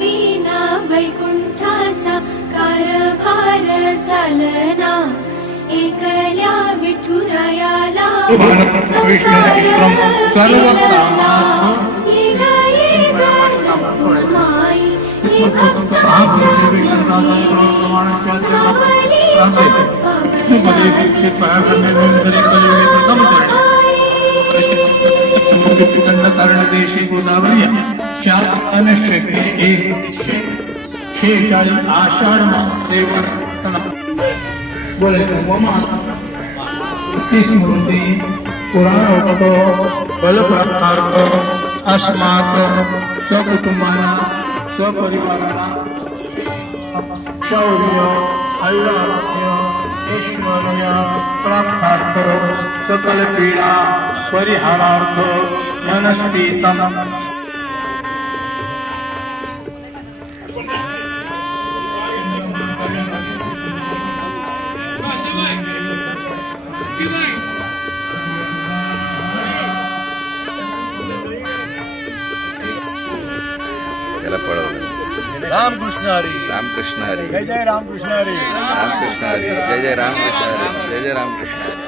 विना वैकुंठाचा कारभार चालना एकल्या विठुरायाला संसार केलना. येणा येणा कारण देशी गोदावरी शासन शेकडे एक आषाढ मासे बोले ममा स्मृती पुराणोक्त बलप्रार्थार्थ अस्मात् स्वकुटुंबाना स्वपरिवाराला शौर्य ऐरावत्य ऐश्वर्य प्राप्तार्थ सकल पीडा परिहारार्थ पळवलं रामकृष्ण हरी रामकृष्ण हरी जय जय रामकृष्ण हरी रामकृष्ण हरी जय जय रामकृष्ण हरी जय जय रामकृष्ण हरी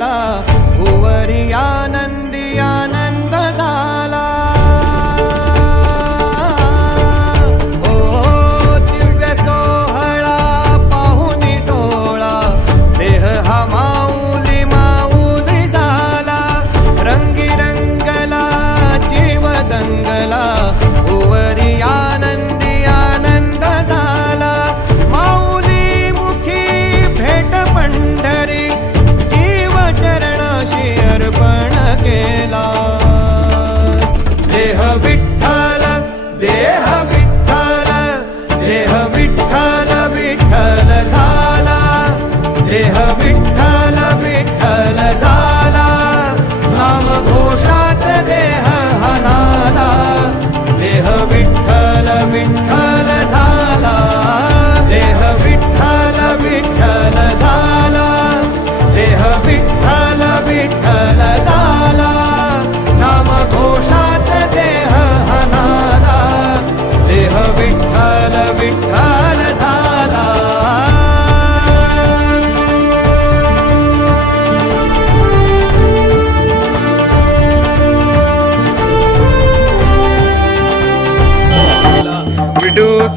খেলা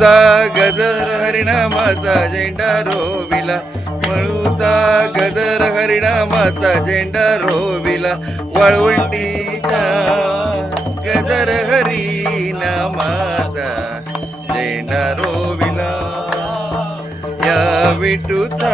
मळूचा गजर हरिणामाचा झेंडा रोविला. मळूचा गजर हरिणामाचा झेंडा रोविला. वाळवंटीचा गजर हरिणामाचा झेंडा रोविला. या विटूचा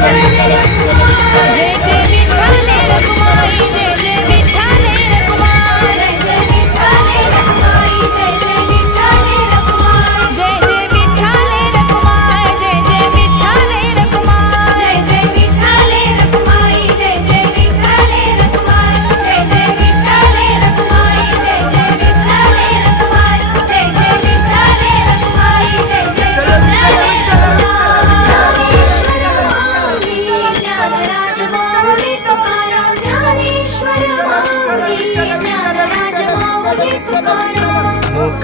Yeah.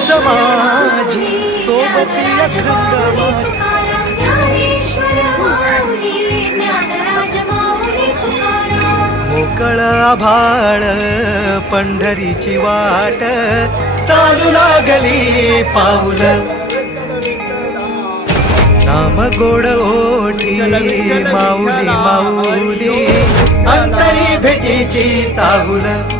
तूच माझी सोबती अखंड मोकळ आभाळ पंढरीची वाट. चालू लागली पाऊल. नाम गोड ओठी माऊली माऊली. अंतरी भेटीची चाहुल.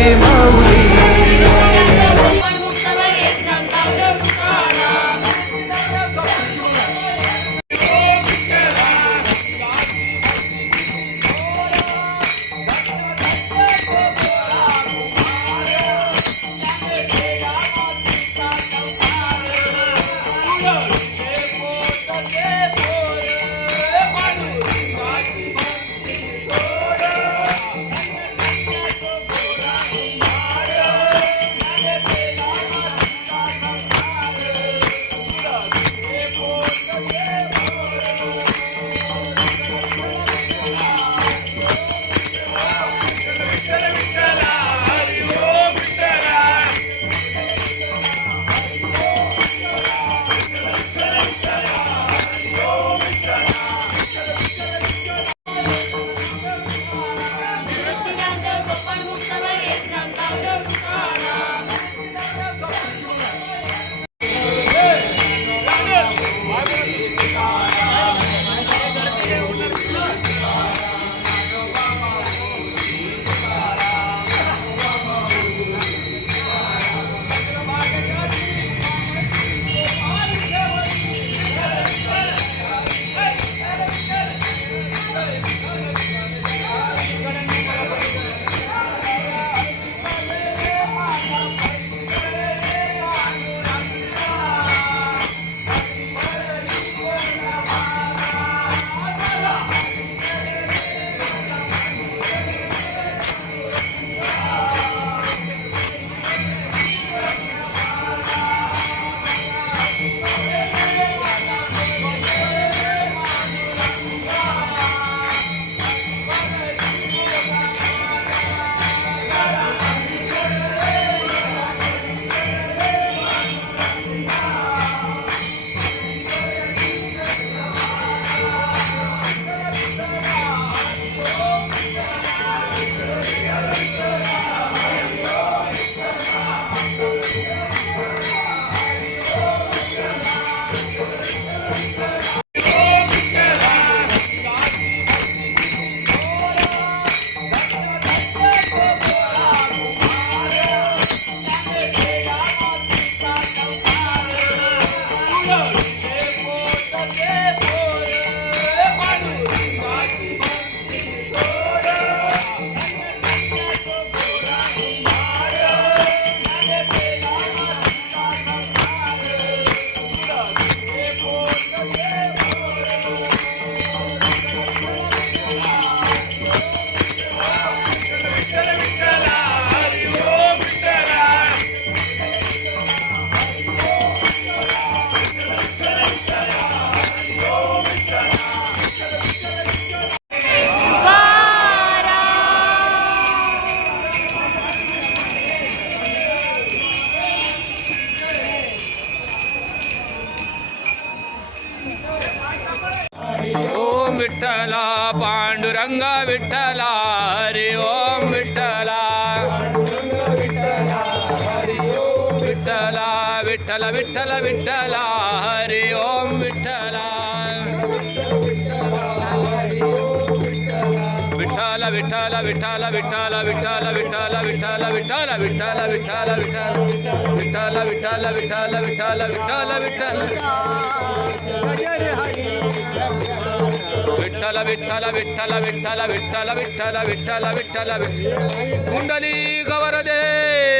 game holy ओम विठ्ठला पांडुरंगा विठ्ठला हरी ओम विठ्ठला. विठ्ठला विठ्ठल विठ्ठल विठ्ठला हरी ओम विठ्ठला विठ्ठल. विठ्ठल विठ्ठल विठ्ठल विठ्ठल विठ्ठल विठ्ठल विठ्ठल विठ्ठल विठ्ठल विठ्ठल विठ्ठल विठ्ठल विठ्ठल विठ्ठल विठ्ठल विठ्ठल विठ्ठल विठ्ठल विठ्ठल विठ्ठल विठ्ठल विठ्ठल कुंडली गवर दे